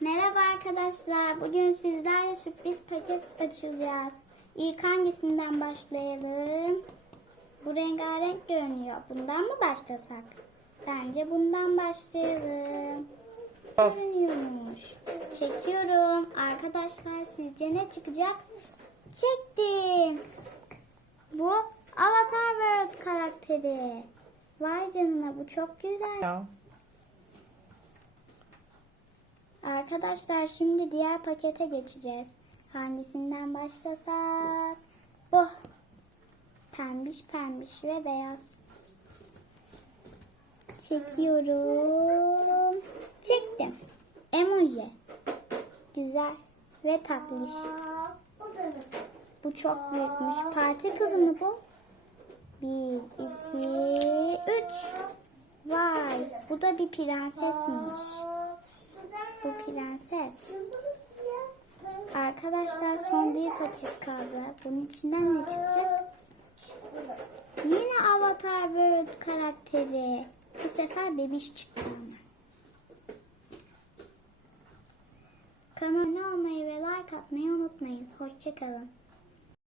Merhaba arkadaşlar. Bugün sizlerle sürpriz paket açacağız. İlk hangisinden başlayalım? Bu rengarenk görünüyor. Bundan mı başlasak? Bence bundan başlayalım. Görünüyormuş. Çekiyorum. Arkadaşlar sizce ne çıkacak? Çektim. Bu Avatar World karakteri. Vay canına bu çok güzel. Ya. Arkadaşlar şimdi diğer pakete geçeceğiz. Hangisinden başlasak? Bu. Pembiş pembiş ve beyaz. Çekiyorum. Çektim. Emoji. Güzel ve tatlış. Bu çok büyükmüş. Parti kızı mı bu? Bir, iki, üç. Vay, bu da bir prensesmiş. Bu prenses. Arkadaşlar son bir paket kaldı. Bunun içinden ne çıkacak? Yine Avatar World karakteri. Bu sefer bebiş çıktı ama. Kanalıma olmayı ve like atmayı unutmayın. Hoşçakalın.